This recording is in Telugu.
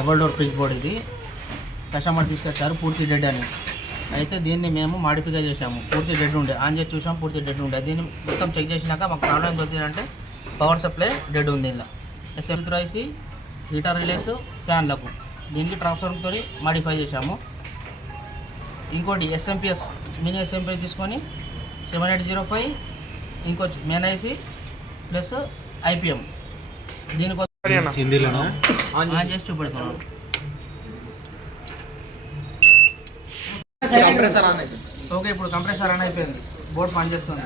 డబల్ డోర్ ఫ్రిడ్జ్ బోర్డ్ ఇది కస్టమర్ తీసుకొచ్చారు పూర్తి డెడ్ అని. అయితే దీన్ని మేము మాడిఫై చేసాము. పూర్తి డెడ్ ఉండే, ఆన్ చేసి చూసాం పూర్తి డెడ్ ఉండే. దీన్ని మొత్తం చెక్ చేసినాక మాకు ప్రాబ్లం వచ్చిందంటే పవర్ సప్లై డెడ్ ఉంది. ఇలా SL3IC హీటర్ రిలేస్ ఫ్యాన్లకు దీనికి ట్రాన్స్ఫార్మర్తో మాడిఫై చేసాము. ఇంకోటి SMP మినీ SMP తీసుకొని 7805 ఇంకో మెయిన్ IC ప్లస్ IPM దీనికోసం హిందీలోనా ఆన్ చేసి చూపెడుతున్నాను. ఓకే, ఇప్పుడు కంప్రెసర్ ఆన్ అయిపోయింది, బోర్డ్ పనిచేస్తుంది.